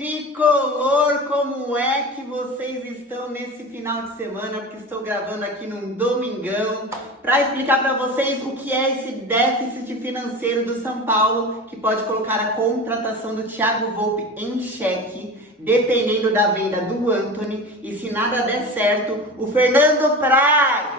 tricolor, como é que vocês estão nesse final de semana? Porque estou gravando aqui num domingão para explicar para vocês o que é esse déficit financeiro do São Paulo, que pode colocar a contratação do Thiago Volpi em xeque, dependendo da venda do Antony, e se nada der certo, o Fernando Praz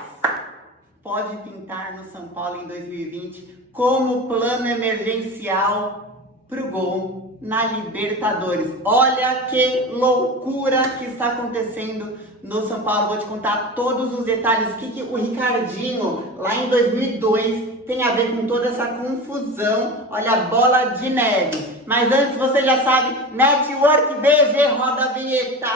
pode pintar no São Paulo em 2020 como plano emergencial pro gol na Libertadores. Olha que loucura que está acontecendo no São Paulo. Vou te contar todos os detalhes. O que o Ricardinho, lá em 2002, tem a ver com toda essa confusão. Olha a bola de neve. Mas antes, você já sabe, Network BG, roda a vinheta.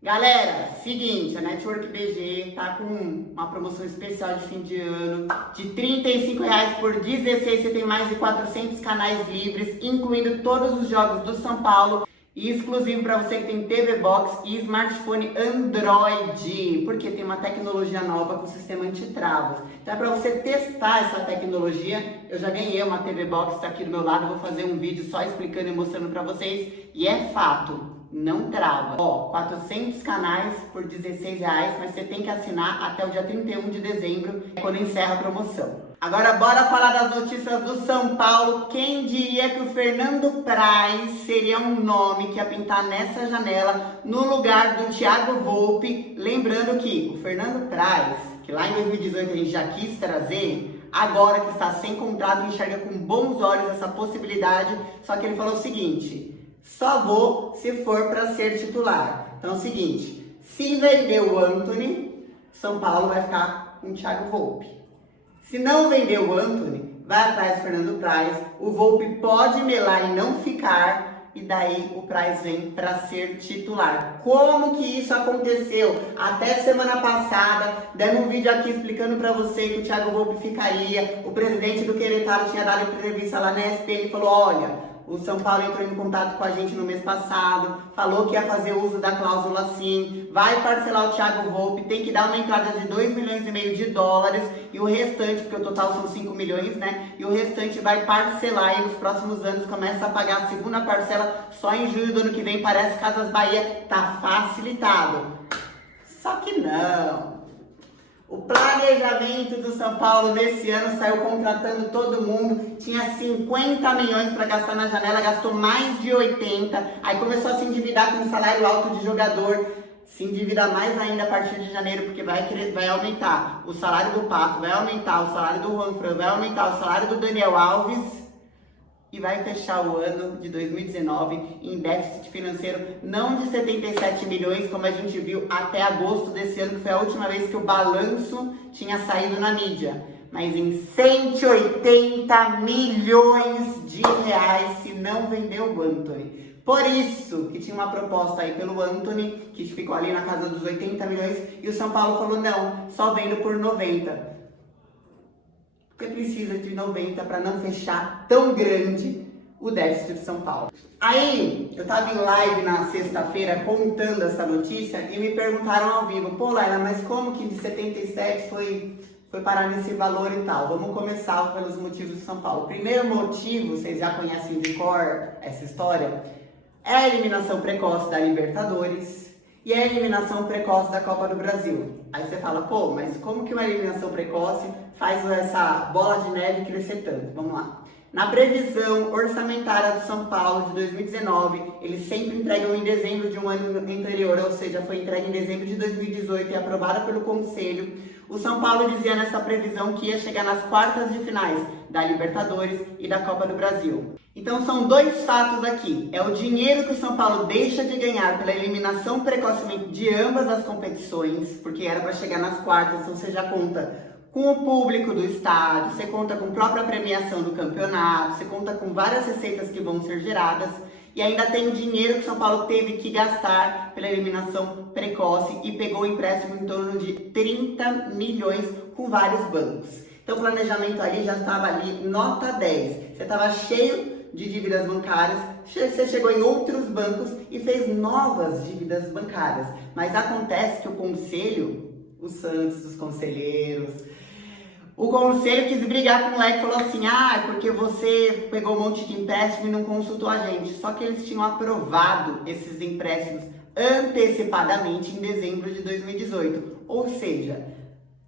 Galera, seguinte, a Network BG tá com uma promoção especial de fim de ano de R$35 por 16. Você tem mais de 400 canais livres, incluindo todos os jogos do São Paulo, e exclusivo para você que tem TV Box e smartphone Android, porque tem uma tecnologia nova com sistema anti-travas. Então é para você testar essa tecnologia. Eu já ganhei uma TV Box, tá aqui do meu lado, vou fazer um vídeo só explicando e mostrando para vocês, e é fato. Não trava. Ó, 400 canais por R$16, mas você tem que assinar até o dia 31 de dezembro, quando encerra a promoção. Agora bora falar das notícias do São Paulo. Quem diria que o Fernando Praz seria um nome que ia pintar nessa janela no lugar do Thiago Volpi? Lembrando que o Fernando Praz, que lá em 2018 a gente já quis trazer, agora que está sem contrato, enxerga com bons olhos essa possibilidade, só que ele falou o seguinte: só vou se for para ser titular. Então é o seguinte, se vender o Antony, São Paulo vai ficar com o Thiago Volpi. Se não vender o Antony, vai atrás do Fernando Praz, o Volpi pode melar e não ficar, e daí o Praz vem para ser titular. Como que isso aconteceu? Até semana passada, dando um vídeo aqui explicando para você que o Thiago Volpi ficaria. O presidente do Querétaro tinha dado entrevista lá na ESPN e falou: olha, o São Paulo entrou em contato com a gente no mês passado, falou que ia fazer uso da cláusula sim, vai parcelar o Thiago Volpi, tem que dar uma entrada de $2,5 milhões e o restante, porque o total são 5 milhões, né? E o restante vai parcelar e nos próximos anos começa a pagar a segunda parcela só em julho do ano que vem. Parece que Casas Bahia tá facilitado. Só que não. O planejamento do São Paulo nesse ano saiu contratando todo mundo, tinha 50 milhões para gastar na janela, gastou mais de 80, aí começou a se endividar com um salário alto de jogador, se endividar mais ainda a partir de janeiro, porque vai aumentar o salário do Pato, vai aumentar o salário do Juanfran, vai aumentar o salário do Daniel Alves, e vai fechar o ano de 2019 em déficit financeiro não de 77 milhões, como a gente viu até agosto desse ano, que foi a última vez que o balanço tinha saído na mídia, mas em 180 milhões de reais se não vender o Antony. Por isso que tinha uma proposta aí pelo Antony, que ficou ali na casa dos 80 milhões, e o São Paulo falou: não, só vendo por 90. Porque precisa de 90 para não fechar tão grande o déficit de São Paulo. Aí, eu tava em live na sexta-feira contando essa notícia e me perguntaram ao vivo: pô, Laila, mas como que de 77 foi parar nesse valor e tal? Vamos começar pelos motivos de São Paulo. O primeiro motivo, vocês já conhecem de cor essa história, é a eliminação precoce da Libertadores e a eliminação precoce da Copa do Brasil. Aí você fala: pô, mas como que uma eliminação precoce faz essa bola de neve crescer tanto? Vamos lá. Na previsão orçamentária do São Paulo de 2019, eles sempre entregam em dezembro de um ano anterior, ou seja, foi entregue em dezembro de 2018 e aprovada pelo Conselho. O São Paulo dizia nessa previsão que ia chegar nas quartas de finais da Libertadores e da Copa do Brasil. Então são dois fatos aqui. É o dinheiro que o São Paulo deixa de ganhar pela eliminação precocemente de ambas as competições, porque era para chegar nas quartas, então você já conta com o público do estádio, você conta com a própria premiação do campeonato, você conta com várias receitas que vão ser geradas, e ainda tem o dinheiro que o São Paulo teve que gastar pela eliminação precoce e pegou o empréstimo em torno de 30 milhões com vários bancos. Então o planejamento ali já estava ali nota 10. Você estava cheio de dívidas bancárias, você chegou em outros bancos e fez novas dívidas bancárias. Mas acontece que o conselho, os santos, os conselheiros, o conselho quis brigar com o moleque e falou assim, porque você pegou um monte de empréstimo e não consultou a gente. Só que eles tinham aprovado esses empréstimos antecipadamente em dezembro de 2018. Ou seja,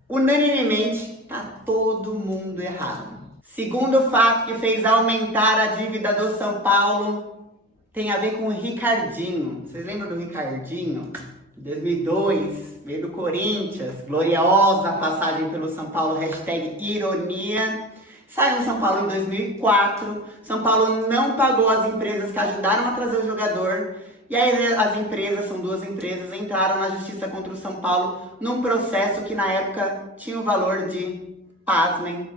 unanimemente, tá todo mundo errado. Segundo fato que fez aumentar a dívida do São Paulo tem a ver com o Ricardinho. Vocês lembram do Ricardinho? 2002, veio do Corinthians, gloriosa passagem pelo São Paulo, #ironia. Saiu no São Paulo em 2004, São Paulo não pagou as empresas que ajudaram a trazer o jogador, e aí as empresas, são duas empresas, entraram na justiça contra o São Paulo num processo que na época tinha o valor de, pasmem,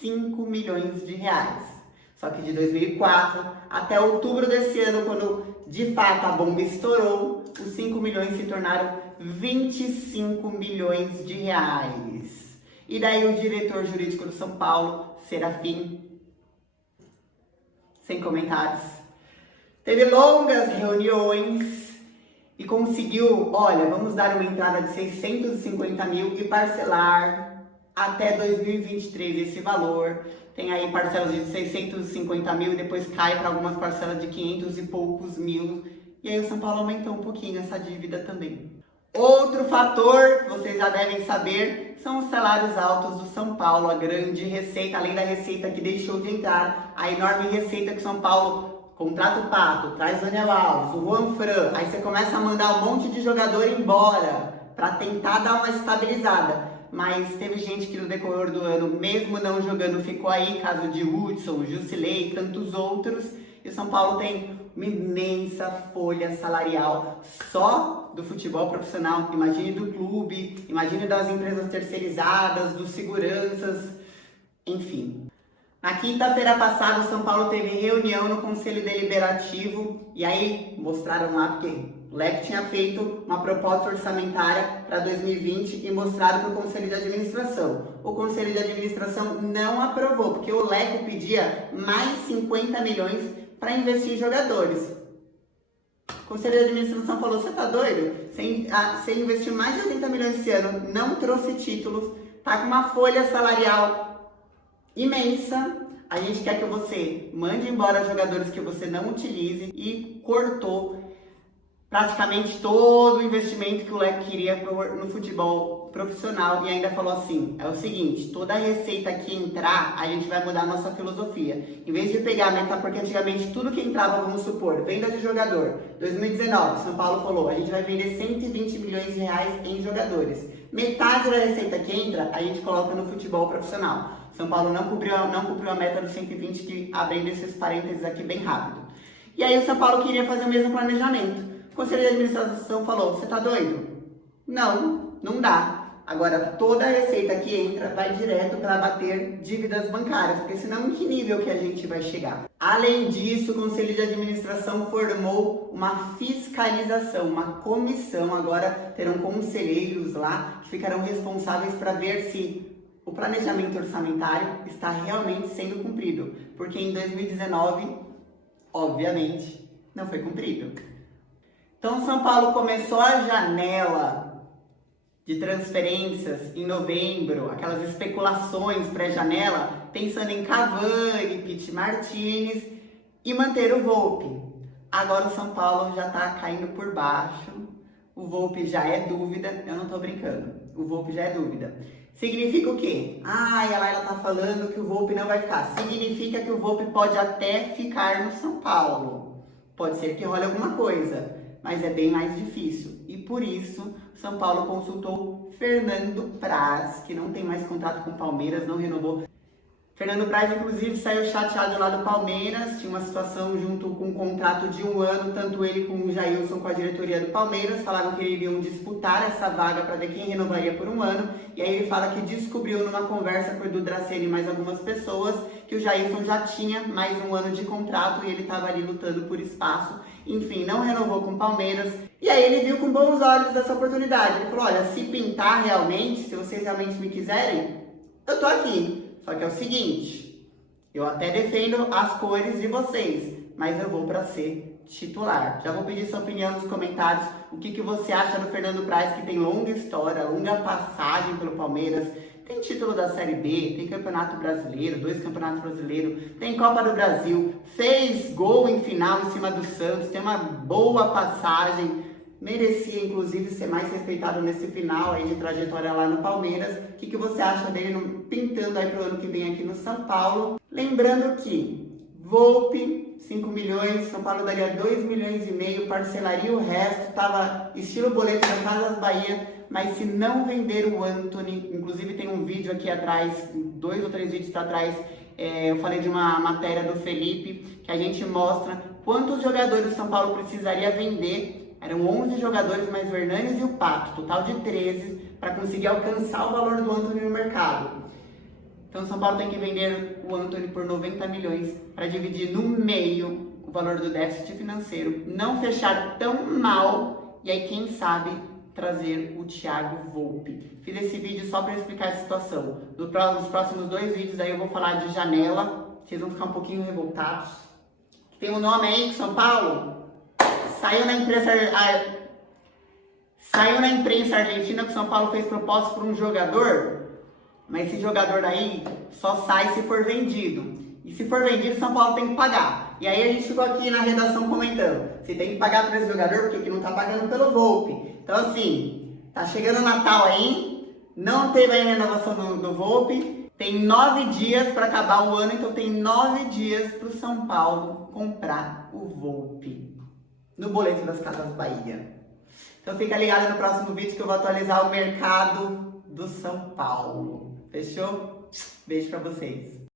5 milhões de reais. Só que de 2004 até outubro desse ano, quando de fato a bomba estourou, os 5 milhões se tornaram 25 milhões de reais. E daí o diretor jurídico do São Paulo, Serafim, sem comentários, teve longas reuniões e conseguiu, olha, vamos dar uma entrada de 650 mil e parcelar até 2023 esse valor. Tem aí parcelas de 650 mil e depois cai para algumas parcelas de 500 e poucos mil. E aí o São Paulo aumentou um pouquinho essa dívida também. Outro fator que vocês já devem saber são os salários altos do São Paulo, a grande receita, além da receita que deixou de entrar, a enorme receita que São Paulo contrata o Pato, traz o Daniel Alves, o Juan Fran, aí você começa a mandar um monte de jogador embora para tentar dar uma estabilizada. Mas teve gente que no decorrer do ano, mesmo não jogando, ficou aí, caso de Hudson, Jusilei e tantos outros, e o São Paulo tem uma imensa folha salarial só do futebol profissional. Imagine do clube, imagine das empresas terceirizadas, dos seguranças, enfim. Na quinta-feira passada, o São Paulo teve reunião no Conselho Deliberativo e aí mostraram lá porque o Leque tinha feito uma proposta orçamentária para 2020 e mostrado para o Conselho de Administração. O Conselho de Administração não aprovou, porque o Leque pedia mais 50 milhões para investir em jogadores. O Conselho de Administração falou, você tá doido? Você investiu mais de 80 milhões esse ano, não trouxe títulos, tá com uma folha salarial imensa, a gente quer que você mande embora jogadores que você não utilize e cortou praticamente todo o investimento que o Leque queria no futebol profissional e ainda falou assim, é o seguinte, toda a receita que entrar, a gente vai mudar a nossa filosofia. Em vez de pegar a meta, porque antigamente tudo que entrava, vamos supor, venda de jogador, 2019, São Paulo falou, a gente vai vender 120 milhões de reais em jogadores. Metade da receita que entra, a gente coloca no futebol profissional. São Paulo não cumpriu a meta dos 120, que abrindo esses parênteses aqui bem rápido. E aí o São Paulo queria fazer o mesmo planejamento. O Conselho de Administração falou, você tá doido? Não, não dá. Agora, toda a receita que entra vai direto para bater dívidas bancárias, porque senão em que nível que a gente vai chegar? Além disso, o Conselho de Administração formou uma fiscalização, uma comissão, agora terão conselheiros lá que ficarão responsáveis para ver se o planejamento orçamentário está realmente sendo cumprido, porque em 2019, obviamente, não foi cumprido. Então, São Paulo começou a janela de transferências em novembro, aquelas especulações pré-janela, pensando em Cavani, Pity Martinez e manter o Volpi. Agora o São Paulo já está caindo por baixo, o Volpi já é dúvida, eu não estou brincando, o Volpi já é dúvida. Significa o quê? A Laila tá falando que o Volpi não vai ficar. Significa que o Volpi pode até ficar no São Paulo. Pode ser que role alguma coisa, mas é bem mais difícil. E por isso, São Paulo consultou Fernando Praz, que não tem mais contrato com o Palmeiras, não renovou. Fernando Praz, inclusive, saiu chateado lá do Palmeiras, tinha uma situação junto com um contrato de 1 ano, tanto ele como o Jailson com a diretoria do Palmeiras, falaram que iriam disputar essa vaga para ver quem renovaria por 1 ano, e aí ele fala que descobriu numa conversa com o Edu Draceni e mais algumas pessoas que o Jailson já tinha mais 1 ano de contrato e ele estava ali lutando por espaço, enfim, não renovou com o Palmeiras, e aí ele viu com bons olhos essa oportunidade, ele falou, olha, se pintar realmente, se vocês realmente me quiserem, eu tô aqui. Só que é o seguinte, Eu até defendo as cores de vocês, mas eu vou para ser titular. Já vou pedir sua opinião nos comentários. O que você acha do Fernando Praz, que tem longa história, longa passagem pelo Palmeiras. Tem título da Série B, tem Campeonato Brasileiro, 2 Campeonatos Brasileiros, tem Copa do Brasil, fez gol em final em cima do Santos, tem uma boa passagem, merecia inclusive ser mais respeitado nesse final aí de trajetória lá no Palmeiras. O que você acha dele pintando aí pro ano que vem aqui no São Paulo? Lembrando que Volpi, 5 milhões, São Paulo daria 2 milhões e meio, parcelaria o resto, tava estilo boleto da Casas Bahia. Mas se não vender o Antony, inclusive tem um vídeo aqui atrás, 2 ou 3 vídeos para trás, eu falei de uma matéria do Felipe, que a gente mostra quantos jogadores o São Paulo precisaria vender. Eram 11 jogadores, mais o Hernanes e o Pato, total de 13, para conseguir alcançar o valor do Antony no mercado. Então o São Paulo tem que vender o Antony por 90 milhões para dividir no meio o valor do déficit financeiro, não fechar tão mal, e aí quem sabe trazer o Thiago Volpi. Fiz esse vídeo só para explicar a situação. Nos próximos 2 vídeos aí eu vou falar de janela, vocês vão ficar um pouquinho revoltados. Tem um nome aí, São Paulo, saiu na imprensa argentina que o São Paulo fez proposta por um jogador, mas esse jogador aí só sai se for vendido. E se for vendido, São Paulo tem que pagar. E aí a gente ficou aqui na redação comentando, você tem que pagar por esse jogador porque não tá pagando pelo Volpi. Então assim, tá chegando o Natal aí, não teve a renovação do Volpi, tem 9 dias para acabar o ano, então tem 9 dias pro São Paulo comprar o Volpi no boleto das Casas Bahia. Então fica ligado no próximo vídeo que eu vou atualizar o mercado do São Paulo. Fechou? Beijo pra vocês.